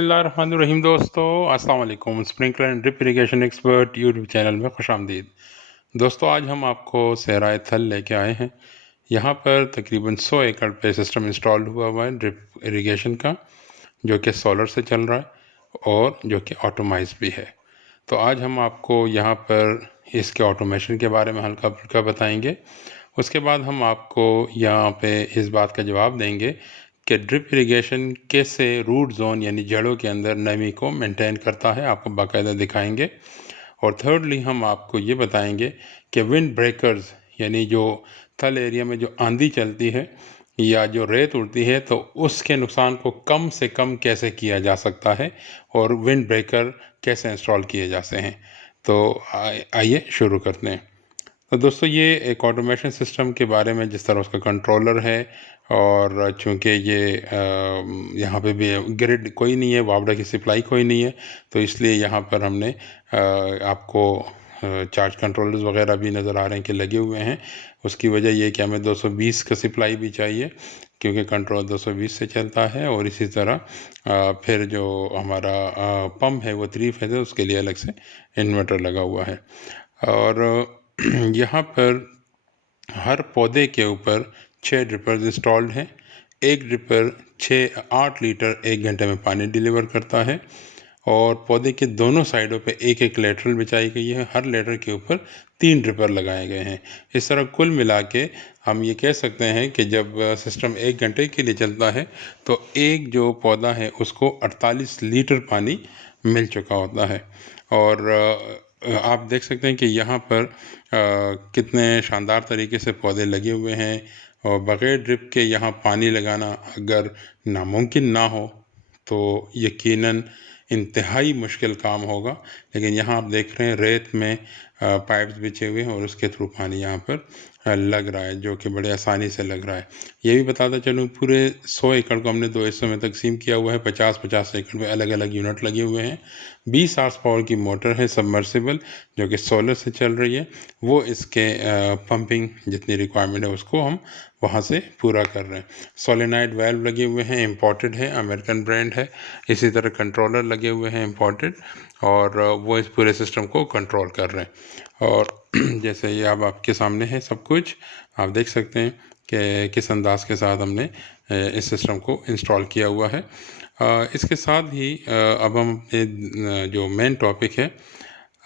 बिस्मिल्लाहिर्रहमानिर्रहीम। दोस्तों अस्सलाम वालेकुम। Sprinkler and drip irrigation expert YouTube channel में खुशामदीद। दोस्तों आज हम आपको सहराए थल लेके आए हैं। यहाँ पर तकरीबन 100 एकड़ पे सिस्टम इंस्टॉल हुआ है ड्रिप इरिगेशन का, जो कि सोलर से चल रहा है और जो कि ऑटोमाइज भी है। तो आज हम आपको यहाँ पर इसके ऑटोमेशन के बारे में हल्का फुल्का बताएंगे। उसके बाद हम आपको यहाँ पे इस बात का जवाब देंगे कि ड्रिप इरिगेशन कैसे रूट जोन यानी जड़ों के अंदर नमी को मेंटेन करता है, आपको बाकायदा दिखाएंगे। और थर्डली हम आपको ये बताएंगे कि विंड ब्रेकर्स यानी जो थल एरिया में जो आंधी चलती है या जो रेत उड़ती है, तो उसके नुकसान को कम से कम कैसे किया जा सकता है और विंड ब्रेकर कैसे इंस्टॉल किए जाते हैं। तो आइए शुरू करते हैं। तो दोस्तों ये एक ऑटोमेशन सिस्टम के बारे में, जिस तरह उसका कंट्रोलर है, और चूँकि ये यहाँ पे भी ग्रिड कोई नहीं है, वापडा की सप्लाई कोई नहीं है, तो इसलिए यहाँ पर हमने आपको चार्ज कंट्रोलर्स वगैरह भी नज़र आ रहे हैं कि लगे हुए हैं। उसकी वजह ये कि हमें 220 का सप्लाई भी चाहिए, क्योंकि कंट्रोल 220 से चलता है। और इसी तरह फिर जो हमारा पंप है वो 3 फेज़ है, उसके लिए अलग से इन्वर्टर लगा हुआ है। और यहाँ पर हर पौधे के ऊपर 6 ड्रिपर्स इंस्टॉल्ड हैं। एक ड्रिपर 6-8 लीटर 1 घंटे में पानी डिलीवर करता है, और पौधे के दोनों साइडों पे एक एक लेटरल बिछाई गई है। हर लेटर के ऊपर 3 ड्रिपर लगाए गए हैं। इस तरह कुल मिला के हम ये कह सकते हैं कि जब सिस्टम 1 घंटे के लिए चलता है तो एक जो पौधा है उसको 48 लीटर पानी मिल चुका होता है। और आप देख सकते हैं कि यहाँ पर कितने शानदार तरीके से पौधे लगे हुए हैं। और बग़ैर ड्रिप के यहाँ पानी लगाना अगर नामुमकिन ना हो तो यकीनन इंतहाई मुश्किल काम होगा। लेकिन यहाँ आप देख रहे हैं रेत में पाइप्स बिछे हुए हैं और उसके थ्रू पानी यहाँ पर लग रहा है, जो कि बड़े आसानी से लग रहा है। ये भी बताता चलूँ, पूरे 100 एकड़ को हमने 2 हिस्सों में तकसीम किया हुआ है। 50-50 एकड़ में अलग अलग यूनिट लगे हुए हैं। 20 हॉर्स पावर की मोटर है सबमर्सिबल, जो कि सोलर से चल रही है। वो इसके पंपिंग जितनी रिक्वायरमेंट है उसको हम वहाँ से पूरा कर रहे हैं। सोलेनाइड वाल्व लगे हुए हैं, इम्पोर्टेड है, अमेरिकन ब्रांड है। इसी तरह कंट्रोलर लगे हुए हैं इम्पोर्टेड, और वो इस पूरे सिस्टम को कंट्रोल कर रहे हैं। और जैसे ये अब आपके सामने है सब कुछ, आप देख सकते हैं कि किस अंदाज के साथ हमने इस सिस्टम को इंस्टॉल किया हुआ है। इसके साथ ही अब हम अपने जो मेन टॉपिक है,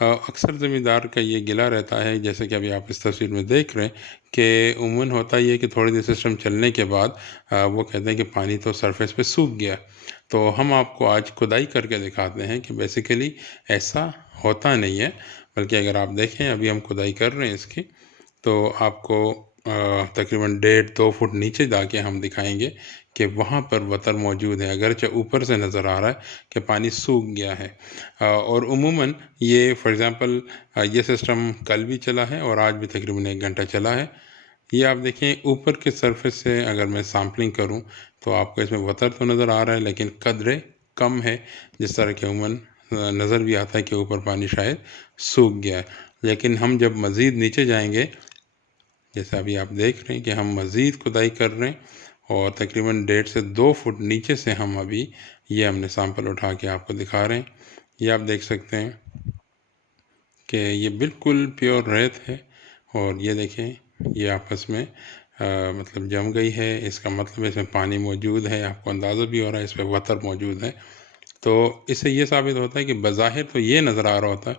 अक्सर ज़मींदार का ये गिला रहता है, जैसे कि अभी आप इस तस्वीर में देख रहे हैं कि उमूमन होता ही है कि थोड़ी देर सिस्टम चलने के बाद वो कहते हैं कि पानी तो सरफेस पे सूख गया। तो हम आपको आज खुदाई करके दिखाते हैं कि बेसिकली ऐसा होता नहीं है, बल्कि अगर आप देखें अभी हम खुदाई कर रहे हैं इसकी, तो आपको तकरीबन 1.5-2 फुट नीचे जाके हम दिखाएंगे कि वहाँ पर वतर मौजूद है, अगरचे ऊपर से नज़र आ रहा है कि पानी सूख गया है। और उमूमन ये फॉर एग्ज़ाम्पल ये सिस्टम कल भी चला है और आज भी तकरीबन 1 घंटा चला है। ये आप देखें ऊपर के सरफेस से अगर मैं सैम्पलिंग करूं तो आपको इसमें वतर तो नज़र आ रहा है, लेकिन कदरे कम है। जिस तरह के उमूमन नज़र भी आता है कि ऊपर पानी शायद सूख गया है। लेकिन हम जब मज़ीद नीचे जाएंगे, जैसे अभी आप देख रहे हैं कि हम मज़ीद खुदाई कर रहे हैं, और तकरीबन 1.5 से 2 फुट नीचे से हम अभी ये हमने सैंपल उठा के आपको दिखा रहे हैं। ये आप देख सकते हैं कि ये बिल्कुल प्योर रेत है, और ये देखें ये आपस में मतलब जम गई है। इसका मतलब इसमें पानी मौजूद है, आपको अंदाज़ा भी हो रहा है इस पर वतर मौजूद है। तो इससे ये साबित होता है कि बज़ाहिर तो ये नज़र आ रहा होता है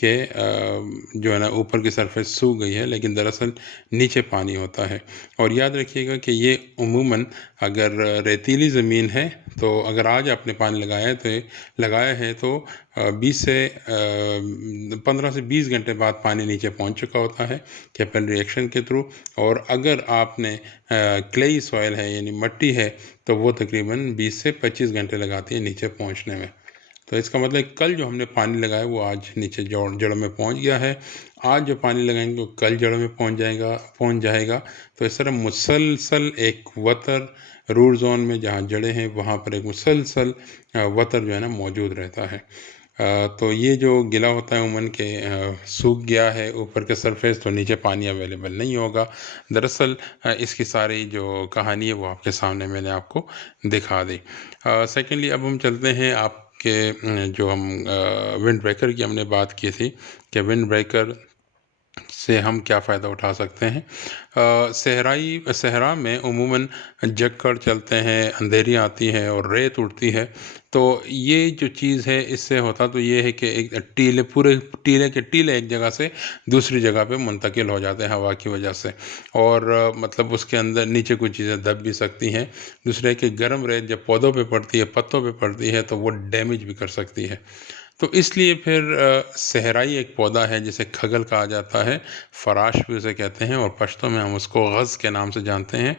कि जो है ना ऊपर की सरफेस सूख गई है, लेकिन दरअसल नीचे पानी होता है। और याद रखिएगा कि ये उमूमन अगर रेतीली ज़मीन है, तो अगर आज आपने पानी लगाया है तो 15 से 20 घंटे बाद पानी नीचे पहुंच चुका होता है केपल रिएक्शन के थ्रू। और अगर आपने क्लेई सॉइल है यानी मट्टी है, तो वो तकरीबन 20 से 25 घंटे लगाती है नीचे पहुंचने में। तो इसका मतलब कल जो हमने पानी लगाया वो आज नीचे जड़ों में पहुंच गया है। आज जो पानी लगाएंगे वो कल जड़ों में पहुंच जाएगा। तो इस तरह मुसलसल एक वतर रूट जोन में जहाँ जड़ें हैं वहाँ पर एक मुसलसल वतर जो है ना मौजूद रहता है। تو یہ جو گلا ہوتا ہے عموماً کہ سوکھ گیا ہے اوپر کے سرفیس تو نیچے پانی اویلیبل نہیں ہوگا. دراصل اس کی ساری جو کہانی ہے وہ آپ کے سامنے میں نے آپ کو دکھا دی. سیکنڈلی اب ہم چلتے ہیں آپ کے جو ہم ونڈ بریکر کی ہم نے بات کی تھی کہ ونڈ بریکر سے ہم کیا فائدہ اٹھا سکتے ہیں. صحرا میں عموماً جکڑ چلتے ہیں، اندھیری آتی ہے اور ریت اڑتی ہے. تو یہ جو چیز ہے اس سے ہوتا تو یہ ہے کہ ایک پورے ٹیلے کے ٹیلے ایک جگہ سے دوسری جگہ پہ منتقل ہو جاتے ہیں ہوا کی وجہ سے، اور مطلب اس کے اندر نیچے کچھ چیزیں دب بھی سکتی ہیں. دوسرے کہ گرم ریت جب پودوں پہ پڑتی ہے، پتوں پہ پڑتی ہے تو وہ ڈیمیج بھی کر سکتی ہے. تو اس لیے پھر صحرائی ایک پودا ہے جسے کھگل کہا جاتا ہے، فراش بھی اسے کہتے ہیں، اور پشتوں میں ہم اس کو غز کے نام سے جانتے ہیں.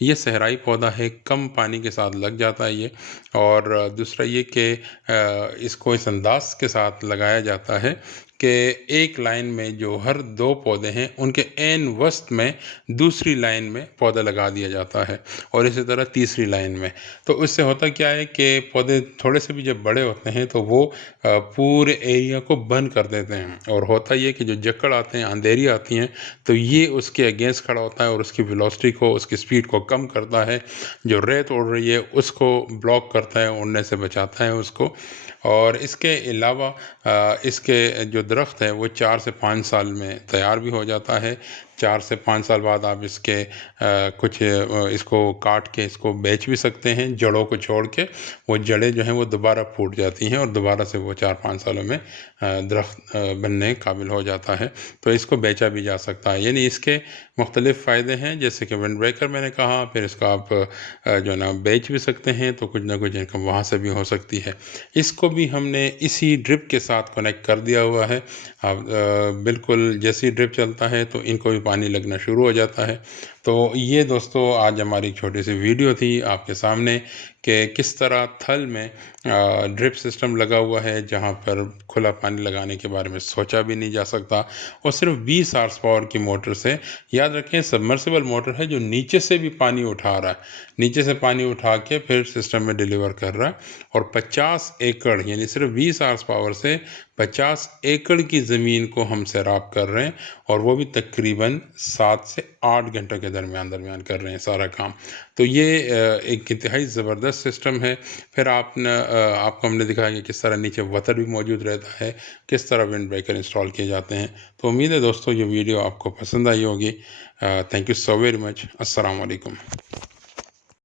یہ صحرائی پودا ہے، کم پانی کے ساتھ لگ جاتا ہے یہ. اور دوسرا یہ کہ اس کو اس انداز کے ساتھ لگایا جاتا ہے کہ ایک لائن میں جو ہر دو پودے ہیں ان کے عین وسط میں دوسری لائن میں پودا لگا دیا جاتا ہے، اور اسی طرح تیسری لائن میں. تو اس سے ہوتا کیا ہے کہ پودے تھوڑے سے بھی جب بڑے ہوتے ہیں تو وہ پورے ایریا کو بند کر دیتے ہیں. اور ہوتا یہ کہ جو جکڑ آتے ہیں، اندھیری آتی ہیں، تو یہ اس کے اگینسٹ کھڑا ہوتا ہے اور اس کی ویلوسٹی کو، اس کی سپیڈ کو کم کرتا ہے. جو ریت اڑ رہی ہے اس کو بلاک کرتا ہے، اڑنے سے بچاتا ہے اس کو. اور اس کے علاوہ اس کے جو درخت ہے وہ 4 سے 5 سال میں تیار بھی ہو جاتا ہے. 4 سے 5 سال بعد آپ اس کے کچھ اس کو کاٹ کے اس کو بیچ بھی سکتے ہیں، جڑوں کو چھوڑ کے. وہ جڑیں جو ہیں وہ دوبارہ پھوٹ جاتی ہیں اور دوبارہ سے وہ 4-5 سالوں میں درخت بننے قابل ہو جاتا ہے. تو اس کو بیچا بھی جا سکتا ہے. یعنی اس کے مختلف فائدے ہیں، جیسے کہ ونڈ بریکر میں نے کہا، پھر اس کو آپ جو ہے نا بیچ بھی سکتے ہیں تو کچھ نہ کچھ انکم وہاں سے بھی ہو سکتی ہے. اس کو بھی ہم نے اسی ڈرپ کے ساتھ کنیکٹ کر دیا ہوا ہے. اب بالکل جیسی ڈرپ چلتا ہے تو ان کو بھی پانی لگنا شروع ہو جاتا ہے. تو یہ دوستو آج ہماری ایک چھوٹی سی ویڈیو تھی آپ کے سامنے کہ کس طرح تھل میں ڈرپ سسٹم لگا ہوا ہے، جہاں پر کھلا پانی لگانے کے بارے میں سوچا بھی نہیں جا سکتا. اور صرف 20 ہارس پاور کی موٹر سے، یاد رکھیں سبمرسیبل موٹر ہے جو نیچے سے بھی پانی اٹھا رہا ہے، نیچے سے پانی اٹھا کے پھر سسٹم میں ڈیلیور کر رہا ہے. اور 50 ایکڑ یعنی صرف 20 ہارس پاور سے 50 ایکڑ کی زمین کو ہم سیراب کر رہے ہیں، اور وہ بھی تقریباً 7 سے 8 گھنٹوں کے درمیان کر رہے ہیں سارا کام. تو یہ ایک انتہائی زبردست سسٹم ہے. پھر آپ کو ہم نے دکھایا کہ کس طرح نیچے وتر بھی موجود رہتا ہے، کس طرح ونڈ بریکر انسٹال کیے جاتے ہیں. تو امید ہے دوستو یہ ویڈیو آپ کو پسند آئی ہوگی. Thank you so very much. السلام علیکم.